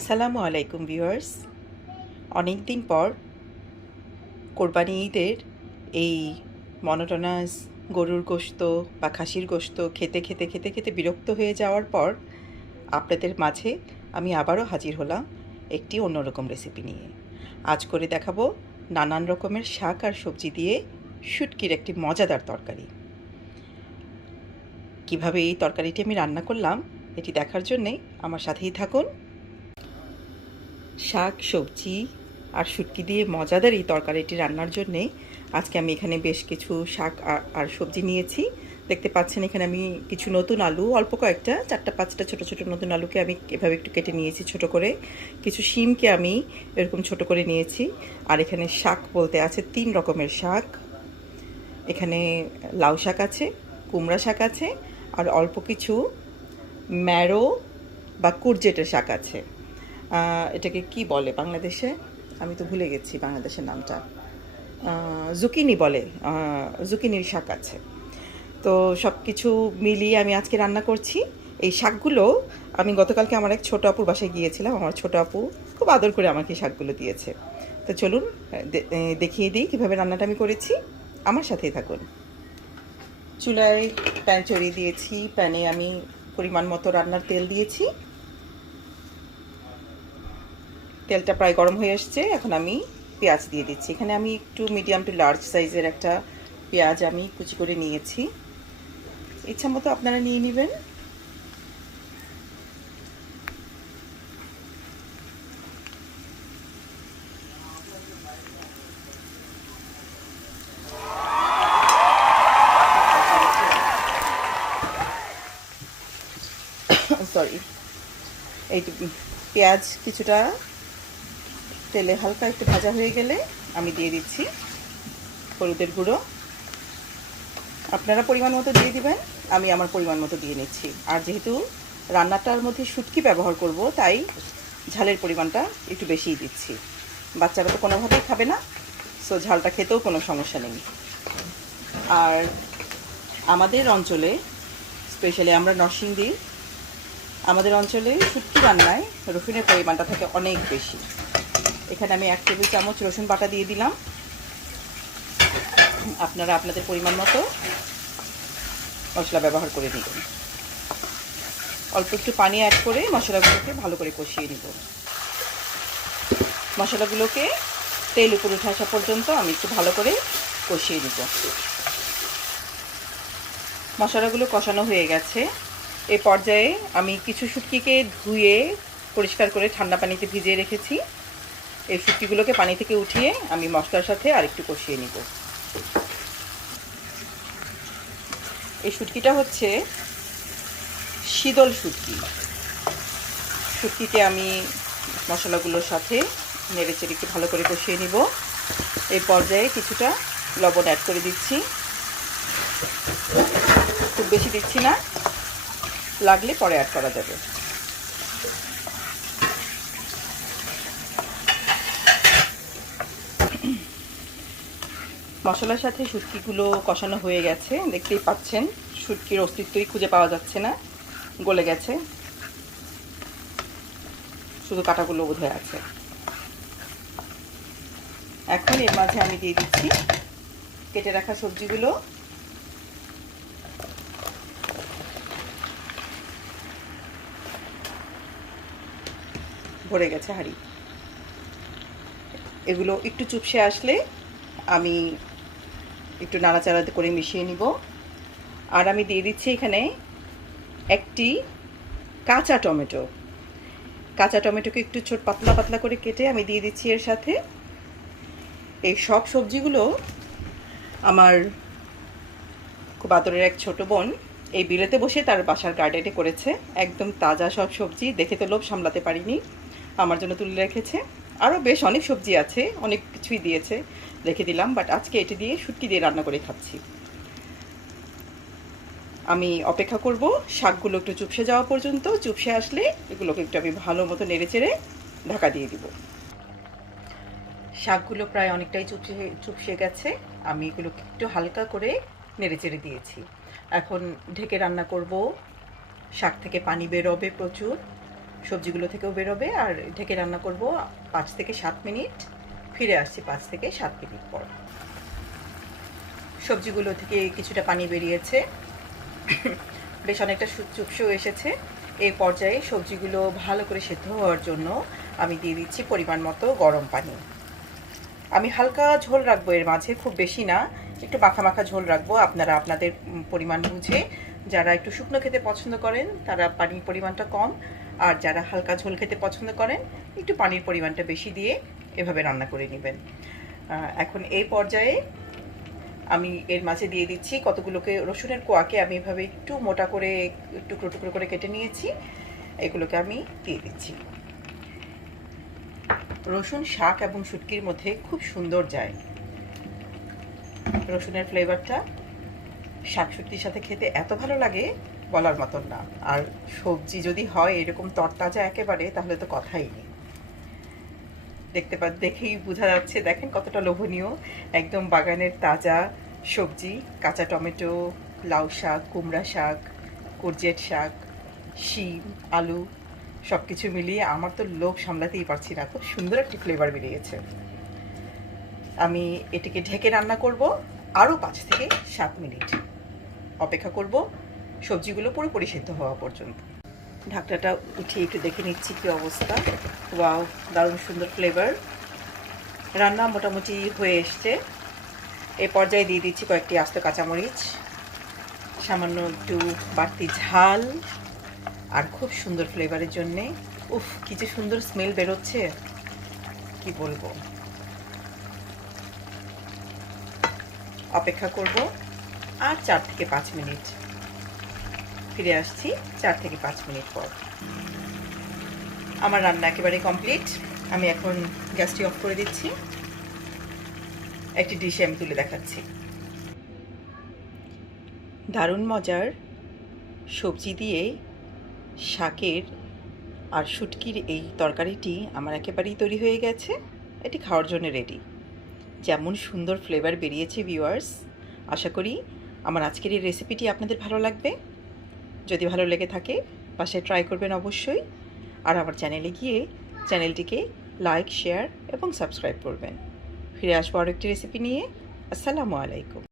আসসালামু আলাইকুম ভিউয়ার্স। অনেক দিন পর কোরবানি ঈদের এই মনোটোনাস গরুর গোশত বা খাসির গোশত খেতে খেতে খেতে খেতে বিরক্ত হয়ে যাওয়ার পর আপনাদের মাঝে আমি আবারও হাজির হলাম একটি অন্যরকম রেসিপি নিয়ে। আজ করে দেখাবো নানান রকমের শাক আর সবজি দিয়ে শুটকির একটি মজাদার তরকারি। কিভাবে এই তরকারিটি আমি রান্না করলাম এটি দেখার জন্যে আমার সাথেই থাকুন। শাক সবজি আর শুটকি দিয়ে মজাদার এই তরকারিটি রান্নার জন্যে আজকে আমি এখানে বেশ কিছু শাক আর সবজি নিয়েছি। দেখতে পাচ্ছেন এখানে আমি কিছু নতুন আলু, অল্প কয়েকটা 4-5টা ছোটো ছোটো নতুন আলুকে আমি এভাবে একটু কেটে নিয়েছি ছোট করে। কিছু শিমকে আমি এরকম ছোট করে নিয়েছি। আর এখানে শাক বলতে আছে 3 রকমের শাক। এখানে লাউ শাক আছে, কুমড়া শাক আছে, আর অল্প কিছু ম্যারো বা কুরজেটের শাক আছে। এটাকে কি বলে বাংলাদেশে, আমি তো ভুলে গেছি বাংলাদেশের নামটা। জুকিনি বলে, জুকিনির শাক আছে। তো সব কিছু মিলিয়ে আমি আজকে রান্না করছি। এই শাকগুলো আমি গতকালকে আমার এক ছোটো আপুর বাসায় গিয়েছিলাম। আমার ছোটো আপু খুব আদর করে আমাকে শাকগুলো দিয়েছে। তো চলুন দেখিয়ে দিই কীভাবে রান্নাটা আমি করেছি, আমার সাথেই থাকুন। চুলায় প্যান চড়িয়ে দিয়েছি, প্যানে আমি পরিমাণ মতো রান্নার তেল দিয়েছি। তেলটা প্রায় গরম হয়ে আসছে, এখন আমি পেঁয়াজ দিয়ে দিচ্ছি। এখানে আমি একটু মিডিয়াম টু লার্জ সাইজের একটা পেঁয়াজ আমি কুচি করে নিয়েছি, ইচ্ছা মতো আপনারা নিয়ে নেবেন। সরি, এই পেঁয়াজ কিছুটা তেলে হালকা একটু ভাজা হয়ে গেলে আমি দিয়ে দিচ্ছি হলুদের গুঁড়ো। আপনারা পরিমাণ মতো দিয়ে দিবেন, আমি আমার পরিমাণ মতো দিয়ে নিচ্ছি। আর যেহেতু রান্নাটার মধ্যে শুটকি ব্যবহার করব, তাই ঝালের পরিমাণটা একটু বেশিই দিচ্ছি। বাচ্চারা তো কোনোভাবেই খাবে না, সো ঝালটা খেতেও কোনো সমস্যা নেই। আর আমাদের অঞ্চলে, স্পেশালি আমরা নরসিংদী, আমাদের অঞ্চলে শুটকি রান্নায় রসুনের পরিমাণটা থাকে অনেক বেশি। এখানে আমি 1 টেবিল চামচ রসুন বাটা দিয়ে দিলাম। আপনারা আপনাদের পরিমাণ মতো মশলা ব্যবহার করে নেবেন। অল্প একটু পানি অ্যাড করে মশলাগুলোকে ভালো করে কষিয়ে নিব। মশলাগুলোকে তেল উপরে উঠে আসা পর্যন্ত আমি একটু ভালো করে কষিয়ে নিব। মশলাগুলো কষানো হয়ে গেছে। এই পর্যায়ে আমি কিছু শুটকিকে ধুয়ে পরিষ্কার করে ঠান্ডা পানিতে ভিজিয়ে রেখেছি। এই শুটকিগুলোকে পানি থেকে উঠিয়ে আমি মশলার সাথে আরেকটু কষিয়ে নিব। এই শুটকিটা হচ্ছে শীতল শুটকি। শুটকিকে আমি মশলাগুলোর সাথে নেড়েচেড়ে একটু ভালো করে কষিয়ে নিব। এই পর্যায়ে কিছুটা লবণ অ্যাড করে দিচ্ছি, খুব বেশি দিচ্ছি না, লাগলে পরে অ্যাড করা যাবে। মশলার সাথে শুটকিগুলো কষানো হয়ে গেছে, দেখতেই পাচ্ছেন শুটকির অস্তিত্বই খুঁজে পাওয়া যাচ্ছে না, গলে গেছে, শুধু কাঁটাগুলো বোধহয় আছে। এখন এর মাঝে আমি দিয়ে দিচ্ছি কেটে রাখা সবজিগুলো। ভরে গেছে হাঁড়ি। এগুলো একটু চুপসে আসলে আমি একটু নাড়াচাড়া করে মিশিয়ে নিব। আর আমি দিয়ে দিচ্ছি এখানে একটি কাঁচা টমেটো। কাঁচা টমেটোকে একটু ছোট পাতলা পাতলা করে কেটে আমি দিয়ে দিচ্ছি এর সাথে। এই সব সবজিগুলো আমার খুব আদরের এক ছোট বোন এই বিলেতে বসে তার বাসার গার্ডেনে করেছে। একদম তাজা সব সবজি, দেখে তো লোভ সামলাতে পারিনি, আমার জন্য তুলে রেখেছে। আরও বেশ অনেক সবজি আছে, অনেক কিছুই দিয়েছে, রেখে দিলাম। বাট আজকে এটি দিয়ে শুটকি দিয়ে রান্না করে খাচ্ছি। আমি অপেক্ষা করব শাকগুলো একটু চুপসে যাওয়া পর্যন্ত। চুপসে আসলে এগুলোকে একটু আমি ভালো মতো নেড়েচেড়ে ঢাকা দিয়ে দিব। শাকগুলো প্রায় অনেকটাই চুপসে গেছে, আমি এগুলোকে একটু হালকা করে নেড়েচেড়ে দিয়েছি। এখন ঢেকে রান্না করব। শাক থেকে পানি বেরোবে প্রচুর, সবজিগুলো থেকেও বেরোবে। আর ঢেকে রান্না করব 5 থেকে 7 মিনিট। ফিরে আসছি 5 থেকে 7 মিনিট পর। সবজিগুলো থেকে কিছুটা পানি বেরিয়েছে, বেশ অনেকটা চুপসেও এসেছে। এই পর্যায়ে সবজিগুলো ভালো করে সেদ্ধ হওয়ার জন্য আমি দিয়ে দিচ্ছি পরিমাণ মতো গরম পানি। আমি হালকা ঝোল রাখবো এর মাঝে, খুব বেশি না, একটু মাখা মাখা ঝোল রাখবো। আপনারা আপনাদের পরিমাণ বুঝে, যারা একটু শুকনো খেতে পছন্দ করেন তারা পানির পরিমাণটা কম, আর যারা হালকা ঝোল খেতে পছন্দ করেন একটু পানির পরিমাণটা বেশি দিয়ে এভাবে রান্না করে নেবেন। এখন এই পর্যায়ে আমি এর মাঝে দিয়ে দিচ্ছি কতগুলোকে রসুনের কোয়াকে আমি এভাবে একটু মোটা করে টুকরো টুকরো করে কেটে নিয়েছি, এগুলোকে আমি দিয়ে দিচ্ছি। রসুন শাক এবং শুটকির মধ্যে খুব সুন্দর যায়। রসুনের ফ্লেভারটা শাক শুটকির সাথে খেতে এত ভালো লাগে বলার মতন না। আর সবজি যদি হয় এরকম তরতাজা একেবারে, তাহলে তো কথাই নেই। দেখেই বোঝা যাচ্ছে, দেখেন কতটা লোভনীয়। একদম বাগানের তাজা সবজি, কাঁচা টমেটো, লাউ শাক, কুমড়া শাক, কুরজেট শাক, শিম, আলু সব কিছু মিলিয়ে আমার তো লোভ সামলাতেই পারছি না। খুব সুন্দর একটি ফ্লেভার বেরিয়েছে। আমি এটিকে ঢেকে রান্না করব আরও 5 থেকে 7 মিনিট। অপেক্ষা করব সবজিগুলো পুরোপুরি সেদ্ধ হওয়া পর্যন্ত। ঢাকনাটা উঠিয়ে একটু দেখে নিচ্ছি কী অবস্থা। ওয়াও, দারুণ সুন্দর ফ্লেভার। রান্না মোটামুটি হয়ে এসছে। এই পর্যায়ে দিয়ে দিচ্ছি কয়েকটি আস্ত কাঁচামরিচ, সামান্য একটু বাড়তি ঝাল, আর খুব সুন্দর ফ্লেভারের জন্যে উফ কি যে সুন্দর স্মেল বেরোচ্ছে, কি বলবো। অপেক্ষা করব আর 4 থেকে 5 মিনিট। ফিরে আসছি 4 থেকে 5 মিনিট পর। আমার রান্না একেবারে কমপ্লিট। আমি এখন গ্যাসটি অফ করে দিচ্ছি। একটি ডিশে আমি তুলে দেখাচ্ছি। দারুণ মজার সবজি দিয়ে শাকের আর শুটকির এই তরকারিটি আমার একেবারেই তৈরি হয়ে গেছে। এটি খাওয়ার জন্য রেডি। যেমন সুন্দর ফ্লেভার বেরিয়েছে ভিউয়ার্স, আশা করি আমার আজকের এই রেসিপিটি আপনাদের ভালো লাগবে। যদি ভালো লেগে থাকে বাসায় ট্রাই করবেন অবশ্যই। আর আমার চ্যানেলে গিয়ে চ্যানেলটিকে লাইক, শেয়ার এবং সাবস্ক্রাইব করবেন। ফিরে আসবো আরও একটি রেসিপি নিয়ে। আসসালামু আলাইকুম।